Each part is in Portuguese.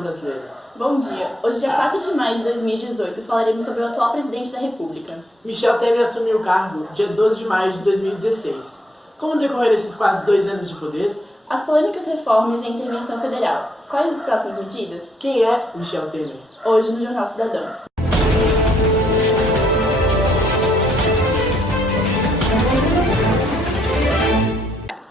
Cidadão Brasileiro. Bom dia. Hoje, dia 4 de maio de 2018, falaremos sobre o atual presidente da República. Michel Temer assumiu o cargo dia 12 de maio de 2016. Como decorreram esses quase 2 anos de poder? As polêmicas reformas e a intervenção federal. Quais as próximas medidas? Quem é Michel Temer? Hoje no Jornal Cidadão.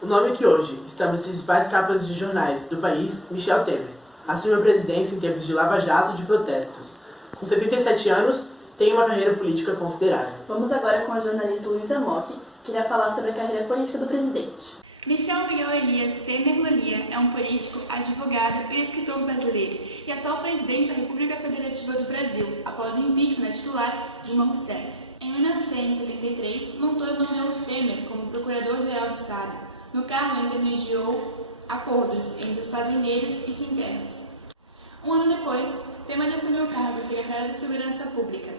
O nome que hoje está nas principais capas de jornais do país, Michel Temer, assume a presidência em tempos de lava-jato e de protestos. Com 77 anos, tem uma carreira política considerável. Vamos agora com a jornalista Luísa Mock, que irá falar sobre a carreira política do presidente. Michel Miguel Elias Temer Lolia é um político, advogado e escritor brasileiro e atual presidente da República Federativa do Brasil, após o impeachment titular Dilma Rousseff. Em 1973, Montoro nomeou Temer como Procurador-Geral de Estado. No cargo, intermediou acordos entre os fazendeiros e sem-terras. Um ano depois, Temer assumiu o cargo de secretário de Segurança Pública.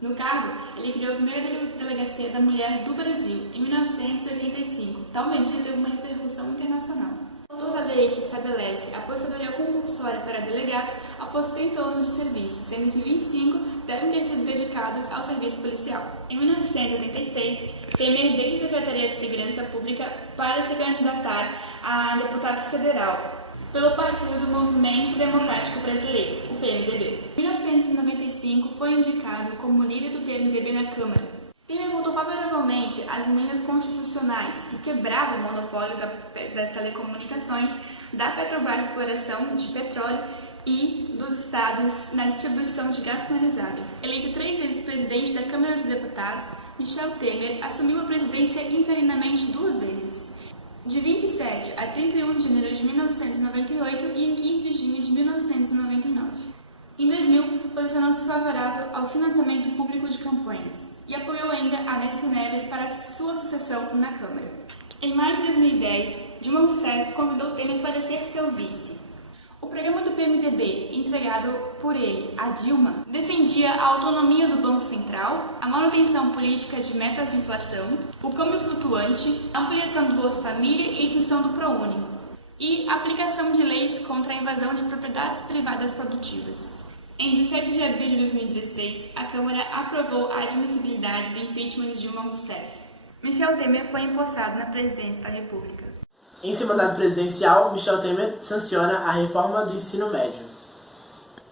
No cargo, ele criou a primeira delegacia da mulher do Brasil, em 1985. Tal medida teve uma repercussão internacional. O autor da lei que estabelece a aposentadoria compulsória para delegados após 30 anos de serviço, sendo que 25 devem ter sido dedicados ao serviço policial. Em 1986, Temer veio da Secretaria de Segurança Pública para se candidatar a deputado federal pelo Partido do Movimento Democrático Brasileiro, o PMDB. Em 1995, foi indicado como líder do PMDB na Câmara. Temer votou favoravelmente às emendas constitucionais que quebravam o monopólio das telecomunicações, da Petrobras Exploração de Petróleo e dos estados na distribuição de gás canalizado. Eleito 3 vezes presidente da Câmara dos Deputados, Michel Temer assumiu a presidência interinamente 2 vezes, de 27 a 31 de janeiro de 1998 e em 15 de junho de 1999. Em 2000, posicionou-se favorável ao financiamento público de campanhas e apoiou ainda Aécio Neves para sua sucessão na Câmara. Em maio de 2010, Dilma Rousseff convidou Temer para ser seu vice. O programa do PMDB, entregado por ele a Dilma, defendia a autonomia do Banco Central, a manutenção política de metas de inflação, o câmbio flutuante, a ampliação do Bolsa Família e a extinção do ProUni, e a aplicação de leis contra a invasão de propriedades privadas produtivas. Em 17 de abril de 2016, a Câmara aprovou a admissibilidade do impeachment de Dilma Rousseff. Michel Temer foi empossado na presidência da República. Em seu mandato presidencial, Michel Temer sanciona a reforma do ensino médio.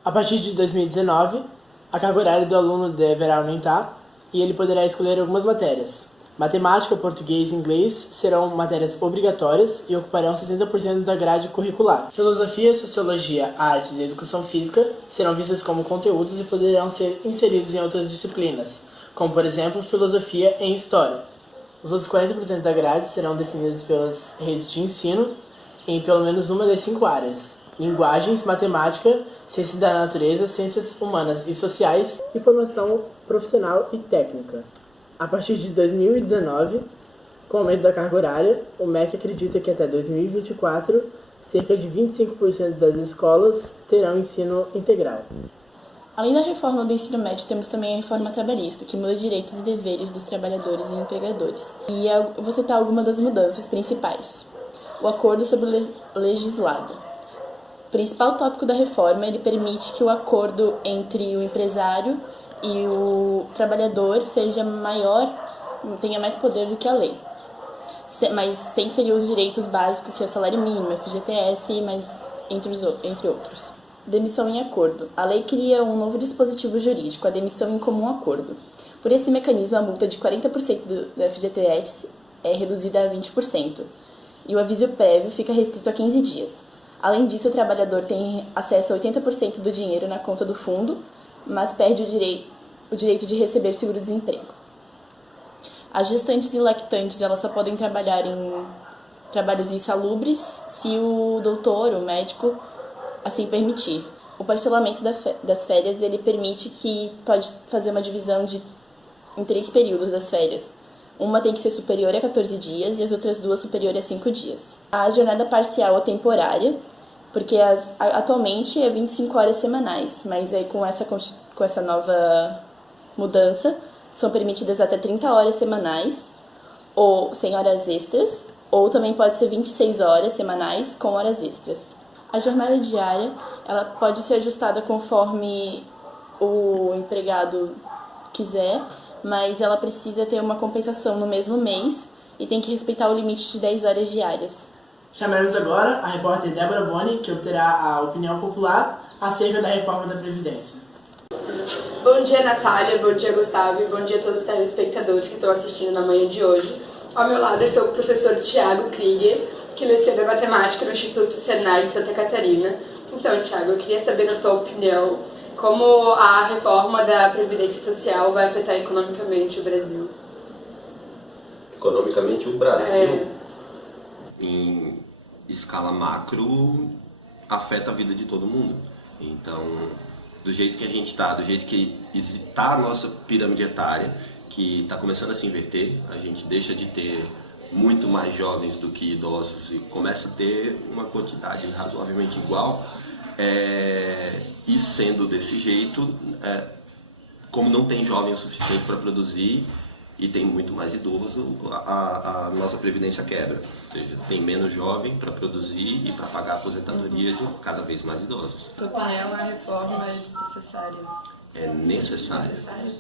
A partir de 2019, a carga horária do aluno deverá aumentar e ele poderá escolher algumas matérias. Matemática, português e inglês serão matérias obrigatórias e ocuparão 60% da grade curricular. Filosofia, sociologia, artes e educação física serão vistas como conteúdos e poderão ser inseridos em outras disciplinas, como por exemplo, filosofia e história. Os outros 40% da grade serão definidos pelas redes de ensino em pelo menos uma das 5 áreas: linguagens, matemática, ciências da natureza, ciências humanas e sociais e formação profissional e técnica. A partir de 2019, com o aumento da carga horária, o MEC acredita que até 2024, cerca de 25% das escolas terão ensino integral. Além da reforma do ensino médio, temos também a reforma trabalhista, que muda direitos e deveres dos trabalhadores e empregadores. E eu vou citar algumas das mudanças principais. O acordo sobre o legislado. O principal tópico da reforma, ele permite que o acordo entre o empresário e o trabalhador seja maior, tenha mais poder do que a lei, mas sem ferir os direitos básicos, que é o salário mínimo, FGTS, mas entre outros. Demissão em acordo. A lei cria um novo dispositivo jurídico, a demissão em comum acordo. Por esse mecanismo, a multa de 40% do FGTS é reduzida a 20%, e o aviso prévio fica restrito a 15 dias. Além disso, o trabalhador tem acesso a 80% do dinheiro na conta do fundo, mas perde o direito de receber seguro-desemprego. As gestantes e lactantes, elas só podem trabalhar em trabalhos insalubres se o doutor, o médico, assim permitir. O parcelamento das férias, ele permite que pode fazer uma divisão em 3 períodos das férias. Uma tem que ser superior a 14 dias e as outras 2 superior a 5 dias. A jornada parcial ou temporária, porque atualmente é 25 horas semanais, mas aí com essa nova mudança, são permitidas até 30 horas semanais, ou sem horas extras, ou também pode ser 26 horas semanais com horas extras. A jornada diária, ela pode ser ajustada conforme o empregado quiser, mas ela precisa ter uma compensação no mesmo mês e tem que respeitar o limite de 10 horas diárias. Chamamos agora a repórter Débora Boni, que obterá a opinião popular acerca da reforma da Previdência. Bom dia, Natália, bom dia, Gustavo, e bom dia a todos os telespectadores que estão assistindo na manhã de hoje. Ao meu lado estou com o professor Thiago Krieger, que leciona matemática no Instituto Senai de Santa Catarina. Então, Thiago, eu queria saber da tua opinião, como a reforma da Previdência Social vai afetar economicamente o Brasil? Economicamente o Brasil, em escala macro, afeta a vida de todo mundo. Então, do jeito que a gente está, do jeito que está a nossa pirâmide etária, que está começando a se inverter, a gente deixa de ter muito mais jovens do que idosos e começa a ter uma quantidade razoavelmente igual. E sendo desse jeito, como não tem jovem o suficiente para produzir e tem muito mais idoso, a nossa previdência quebra. Ou seja, tem menos jovem para produzir e para pagar a aposentadoria de cada vez mais idosos. Na tua opinião, a reforma é necessária?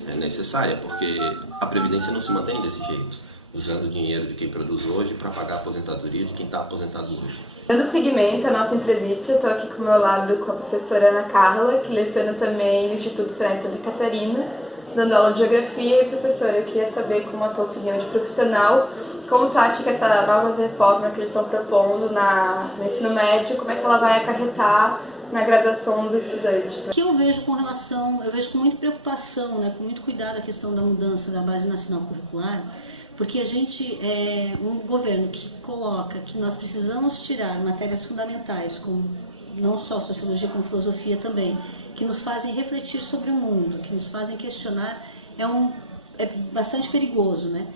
É necessária porque a previdência não se mantém desse jeito, usando o dinheiro de quem produz hoje para pagar a aposentadoria de quem está aposentado hoje. Dando seguimento à nossa entrevista, estou aqui com o meu lado com a professora Ana Carla, que leciona também no Instituto Senai de Santa Catarina, dando aula de Geografia. E, professora, eu queria saber, como a tua opinião de profissional, como tu acha que essa nova reforma que eles estão propondo no ensino médio, como é que ela vai acarretar na graduação dos estudantes? O que eu vejo com muita preocupação, né, com muito cuidado a questão da mudança da Base Nacional Curricular, porque a gente é um governo que coloca que nós precisamos tirar matérias fundamentais, como não só sociologia, como filosofia também, que nos fazem refletir sobre o mundo, que nos fazem questionar, é bastante perigoso, né?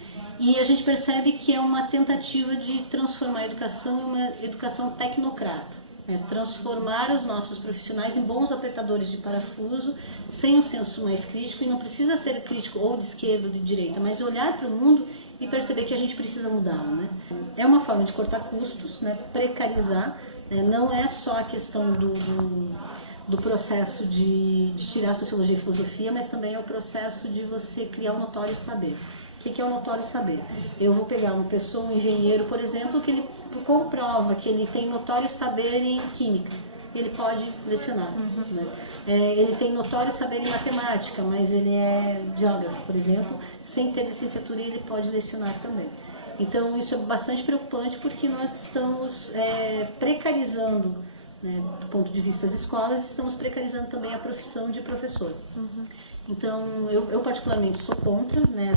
E a gente percebe que é uma tentativa de transformar a educação em uma educação tecnocrata, né? Transformar os nossos profissionais em bons apertadores de parafuso, sem um senso mais crítico, e não precisa ser crítico ou de esquerda ou de direita, mas olhar para o mundo e perceber que a gente precisa mudar, né? É uma forma de cortar custos, né? Precarizar, né? Não é só a questão do processo de tirar a sociologia e filosofia, mas também é o processo de você criar um notório saber. O que é o notório saber? Eu vou pegar uma pessoa, um engenheiro, por exemplo, que ele comprova que ele tem notório saber em química, ele pode lecionar. Né? Ele tem notório saber em matemática, mas ele é geógrafo, por exemplo, sem ter licenciatura, ele pode lecionar também. Então isso é bastante preocupante, porque nós estamos precarizando, né, do ponto de vista das escolas, estamos precarizando também a profissão de professor. Então, eu particularmente sou contra, né,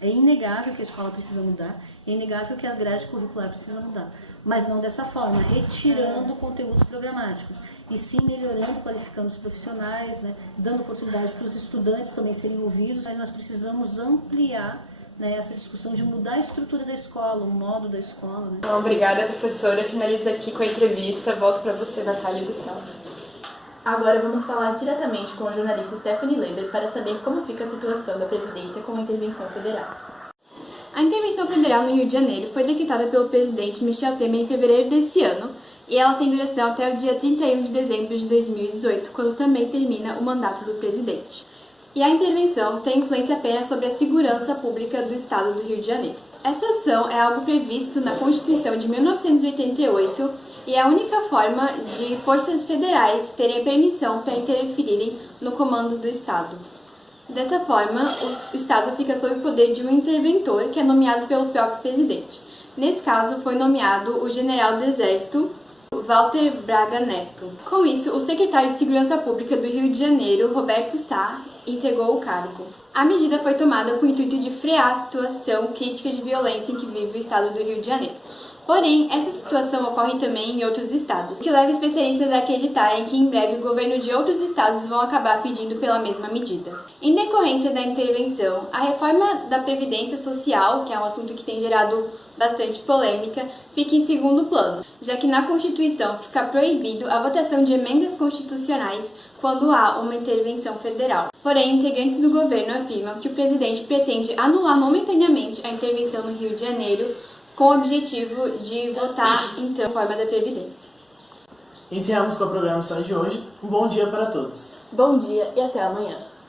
é inegável que a escola precisa mudar, é inegável que a grade curricular precisa mudar, mas não dessa forma, retirando conteúdos programáticos, e sim melhorando, qualificando os profissionais, né, dando oportunidade para os estudantes também serem ouvidos, mas nós precisamos ampliar, né, essa discussão de mudar a estrutura da escola, o modo da escola. Né? Obrigada, professora. Finalizo aqui com a entrevista. Volto para você, Natália e Gustavo. Agora vamos falar diretamente com a jornalista Stephanie Leber para saber como fica a situação da Previdência com a intervenção federal. A intervenção federal no Rio de Janeiro foi decretada pelo presidente Michel Temer em fevereiro desse ano, e ela tem duração até o dia 31 de dezembro de 2018, quando também termina o mandato do presidente. E a intervenção tem influência apenas sobre a segurança pública do estado do Rio de Janeiro. Essa ação é algo previsto na Constituição de 1988 e é a única forma de forças federais terem permissão para interferirem no comando do estado. Dessa forma, o estado fica sob o poder de um interventor que é nomeado pelo próprio presidente. Nesse caso, foi nomeado o general do Exército, Walter Braga Neto. Com isso, o secretário de Segurança Pública do Rio de Janeiro, Roberto Sá, entregou o cargo. A medida foi tomada com o intuito de frear a situação crítica de violência em que vive o estado do Rio de Janeiro. Porém, essa situação ocorre também em outros estados, o que leva especialistas a acreditarem que em breve o governo de outros estados vão acabar pedindo pela mesma medida. Em decorrência da intervenção, a reforma da Previdência Social, que é um assunto que tem gerado bastante polêmica, fica em segundo plano, já que na Constituição fica proibido a votação de emendas constitucionais quando há uma intervenção federal. Porém, integrantes do governo afirmam que o presidente pretende anular momentaneamente a intervenção no Rio de Janeiro com o objetivo de votar, então, a reforma da Previdência. Encerramos com a programação de hoje. Um bom dia para todos. Bom dia e até amanhã.